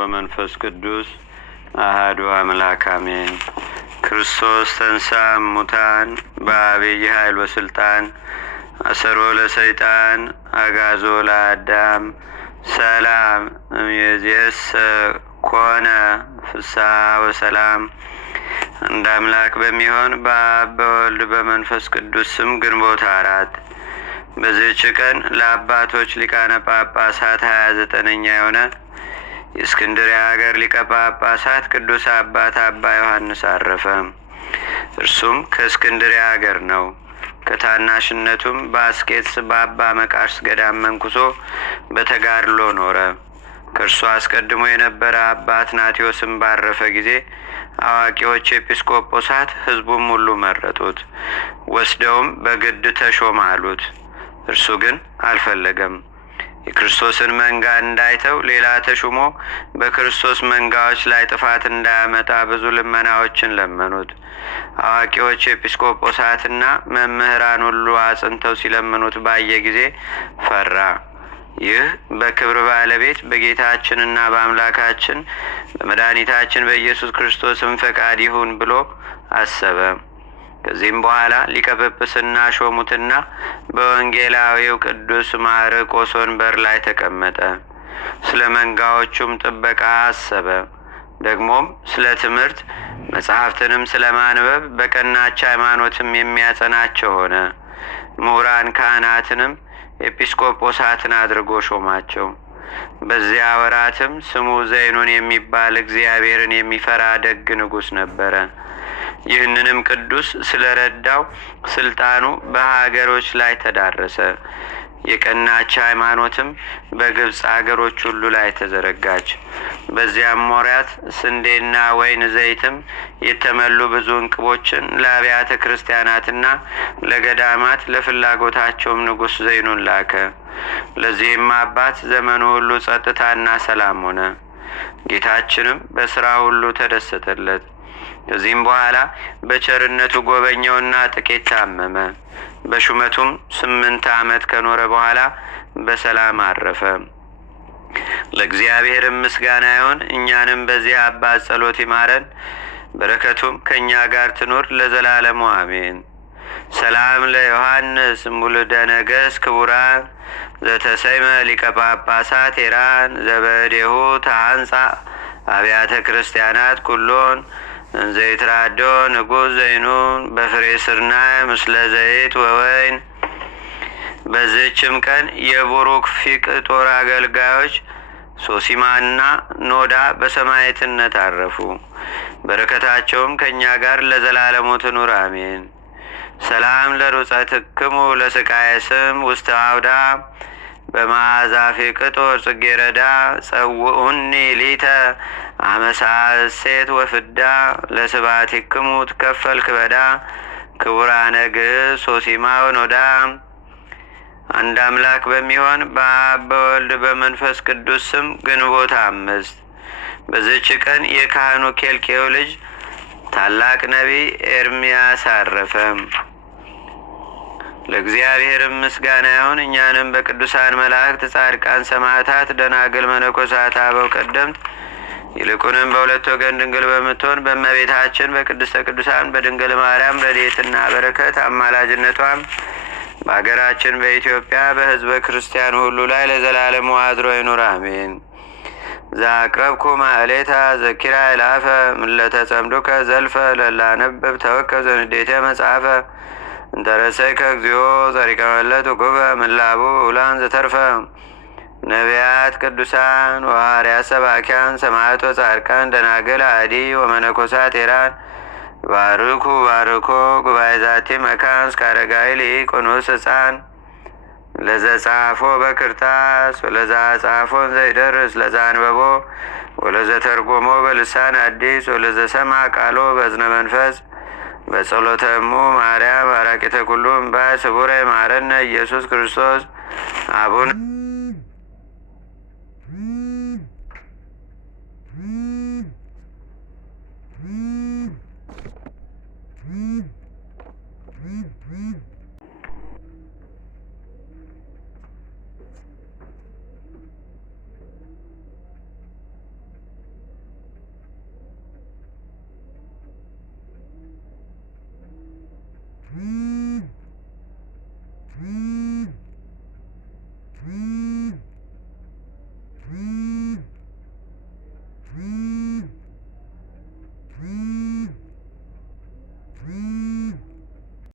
ወመንፈስ ቅዱስ አሐዱ አምላክ አሜን። ክርስቶስ ተንሥአ እሙታን በዐቢይ ኃይል ወሥልጣን አሰሮ ለሰይጣን አግዓዞ ለአዳም ሰላም እምይእዜሰ ኮነ ፍስሐ ወሰላም። እንደ አምላክ በሚሆን በአብ በወልድ በመንፈስ ቅዱስ ስም ግንቦት 4 በዚህች ቀን ለአባቶች ሊቃነ ጳጳሳት 29ኛ የሆነ የእስክንድርያ ሀገር ሊቀ ጳጳሳት ቅዱስ አባት አባ ዮሐንስ አረፈ። እርሱም ከእስክንድርያ ሀገር ነው። ከታናሽነቱም በአስቄጥስ በአባ መቃርስ ገዳም መንኩሶ በተጋድሎ ኖረ። ከእርሱ አስቀድሞ የነበረ አባ አትናቴዎስም ባረፈ ጊዜ አዋቂዎች ኤጲስቆጶሳት ሕዝቡም ሁሉ መረጡት። ወስደውም በግድ ተሾም አሉት። እርሱ ግን አልፈለገም። የክርስቶስን መንጋ እንዳይተው ሌላ ተሹሞ በክርስቶስ መንጋዎች ላይ ጥፋት እንዳያመጣ ብዙ ልመናዎችን ለመኑት። አዋቂዎች ኤጲስቆጶሳትና መምህራን ሁሉ አጽንተው ሲለምኑት ባየ ጊዜ ፈራ። ይህ በክብር ባለቤት በጌታችንና በአምላካችን በመድኃኒታችን በኢየሱስ ክርስቶስም ፈቃድ ይሁን ብሎ አሰበ። ከዚህም በኋላ ሊቀ ጵጵስና ሾሙትና በወንጌላዊው ቅዱስ ማርቆስ ወንበር ላይ ተቀመጠ። ስለ መንጋዎቹም ጥበቃ አሰበ። ደግሞም ስለ ትምህርት መጽሐፍትንም ስለ ማንበብ በቀናች ሃይማኖትም የሚያጸናቸው ሆነ። ምሁራን ካህናትንም ኤጲስቆጶሳትን አድርጎ ሾማቸው። በዚያ ወራትም ስሙ ዘይኑን የሚባል እግዚአብሔርን የሚፈራ ደግ ንጉሥ ነበረ። ይህንንም ቅዱስ ስለረዳው ስልጣኑ በሀገሮች ላይ ተዳረሰ። የቀናች ሃይማኖትም በግብፅ አገሮች ሁሉ ላይ ተዘረጋች። በዚያም ወራት ስንዴና ወይን ዘይትም የተመሉ ብዙ እንቅቦችን ለአብያተ ክርስቲያናትና ለገዳማት ለፍላጎታቸውም ንጉሥ ዘይኑን ላከ። ለዚህም አባት ዘመኑ ሁሉ ጸጥታና ሰላም ሆነ። ጌታችንም በሥራ ሁሉ ተደሰተለት። ከዚህም በኋላ በቸርነቱ ጎበኘውና ጥቂት ታመመ። በሹመቱም 8 ዓመት ከኖረ በኋላ በሰላም አረፈ። ለእግዚአብሔርም ምስጋና ይሁን። እኛንም በዚህ አባት ጸሎት ይማረን፣ በረከቱም ከእኛ ጋር ትኑር ለዘላለሙ አሜን። ሰላም ለዮሐንስ ሙልደ ነገሥት ክቡራን ዘተሰይመ ሊቀ ጳጳሳት ኤራን ዘበዴሁ ተሐንጻ አብያተ ክርስቲያናት ኩሎን እንዘይትራዶ ንጉሥ ዘይኑን በፍሬ ስርናይ ምስለ ዘይት ወወይን። በዚህችም ቀን የቡሩክ ፊቅጦር አገልጋዮች ሶሲማና ኖዳ በሰማዕትነት አረፉ። በረከታቸውም ከእኛ ጋር ለዘላለሙ ትኑር አሜን። ሰላም ለሩጸትክሙ ለስቃየ ስም ውስተ አውዳ በመዓዛ ፊቅጦር ጽጌረዳ ጸውኡኒ ሊተ አመሳሴት ወፍዳ ለስባቲክሙ ትከፈል ክበዳ ክቡራነ ግዕዝ ሶሲማ ወኖዳ። አንድ አምላክ በሚሆን በአብ በወልድ በመንፈስ ቅዱስ ስም ግንቦት 5 በዚህች ቀን የካህኑ ኬልቄው ልጅ ታላቅ ነቢይ ኤርምያስ አረፈ። ለእግዚአብሔርም ምስጋና ይሁን። እኛንም በቅዱሳን መላእክት፣ ጻድቃን፣ ሰማዕታት፣ ደናግል፣ መነኮሳት፣ አበው ቀደምት ይልቁንም በሁለት ወገን ድንግል በምትሆን በእመቤታችን በቅድስተ ቅዱሳን በድንግል ማርያም ረድኤትና በረከት አማላጅነቷም በአገራችን በኢትዮጵያ በሕዝበ ክርስቲያኑ ሁሉ ላይ ለዘላለሙ አድሮ ይኑር አሜን። ዛቅረብኩ ማዕሌታ ዘኪራ ይላፈ ምለተጸምዱከ ዘልፈ ለላነብብ ተወከብ ዘንዴቴ መጽሐፈ እንተረሰይከ እግዚኦ ጸሪቀ መለት ውኩበ ምላቡ ውላን ዘተርፈ ነቢያት ቅዱሳን ወሐዋርያት ሰባኪያን ሰማዕት ወጻድቃን ደናግል አዲ ወመነኮሳት ኤራን ባርኩ ባርኮ ጉባኤ ዛቲ መካን እስከ አረጋዊ ሊቅ ወንዑስ ሕፃን ለዘጻፎ በክርታስ ወለዛ ጻፎን ዘይደርስ ለዛ አንበቦ ወለዘተርጎሞ በልሳን አዲስ ወለዘሰማ ቃሎ በእዝነ መንፈስ በጸሎተ እሙ ማርያም አራቂተ ኩሉ እምባ ስቡረ ይማረነ ኢየሱስ ክርስቶስ አቡነ